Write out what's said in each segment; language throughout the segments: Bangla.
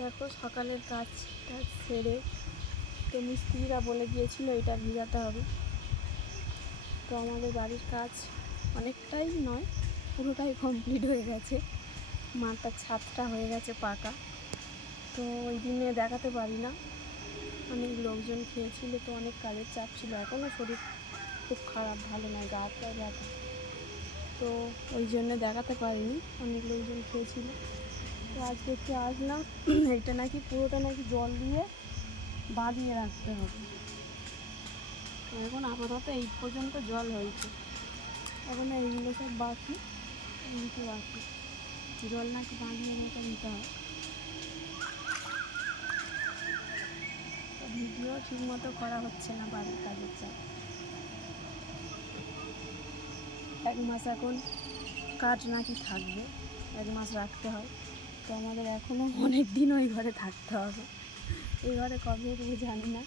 দেখো সকালের কাজটা সেরে তো মিস্ত্রিরা বলে গিয়েছিল এটা ভিজাতে হবে। তো আমাদের বাড়ির কাজ অনেকটাই নয়, পুরোটাই কমপ্লিট হয়ে গেছে। মাথার ছাদটা হয়ে গেছে পাকা। তো ওই দিনে দেখাতে পারি না, অনেক লোকজন খেয়েছিল, তো অনেক কাজের চাপ ছিল। এখনও শরীর খুব খারাপ, ভালো নয়, গা হাত পায়ে ব্যথা, তো ওই জন্যে দেখাতে পারিনি, অনেক লোকজন খেয়েছিল। তো আজকে একটু আসলাম, এটা নাকি পুরোটা নাকি জল দিয়ে বাঁধিয়ে রাখতে হবে। তো এখন আপাতত এই পর্যন্ত জল হয়েছে, এখন এইগুলো সব বাকি, এইগুলো বাকি, জল নাকি বাঁধিয়ে রেখে দিতে হয়। তো ভিডিও ঠিক মতো করা হচ্ছে না, বাড়ির কাজের চাপ। 1 মাস এখন কাজ নাকি থাকবে, 1 মাস রাখতে হয়। তো আমাদের এখনও অনেক দিন ওই ঘরে থাকতে হবে, এই ঘরে কবে উঠবো জানি না।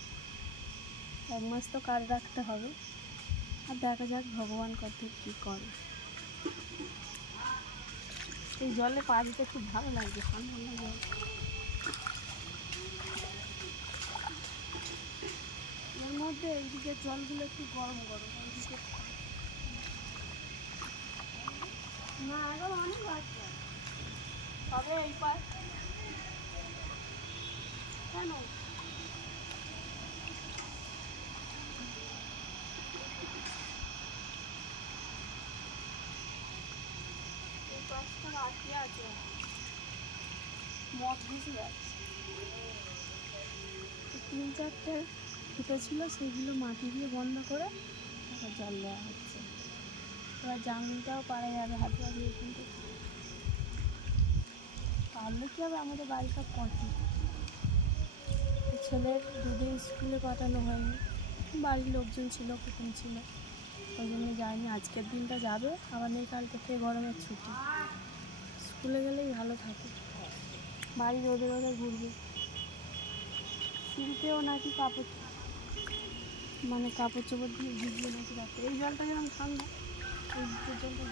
1 মাস তো কাজ রাখতে হবে, আর দেখা যাক ভগবান কত কী করে। এই জলে পা দিতে খুব ভালো লাগছে, ঠান্ডা লাগে। এর মধ্যে এইদিকে জলগুলো একটু গরম গরম, এইদিকে না, এখন অনেক বাচ্চা তবে এই পাশ কেন এই পাশটা বাকি আছে, মদ ভেসে যাচ্ছে। 3-4টে ফুটো ছিল, সেগুলো মাটি দিয়ে বন্ধ করে তারপর জল দেওয়া হচ্ছে। এবার জাঙ্গিটাও পারা যাবে হাত লাগিয়ে, কিন্তু পারলে কী হবে, আমাদের বাড়ি সব পচে। ছেলের 2 দিন স্কুলে পাঠানো হয়নি, বাড়ির লোকজন ছিল, কুটুম ছিল, ওই জন্য যায়নি। আজকের দিনটা যাবে, আবার নেই কালকে থেকে গরমের ছুটি, স্কুলে গেলেই ভালো থাকে, বাড়ি রোদে রোদে ঘুরবে। সিঁড়িতেও নাকি কাপড় চোপড় দিয়ে ভিজিয়ে নাকি রাখতে, এই জলটা যেরকম ঠান্ডা, এই জলটা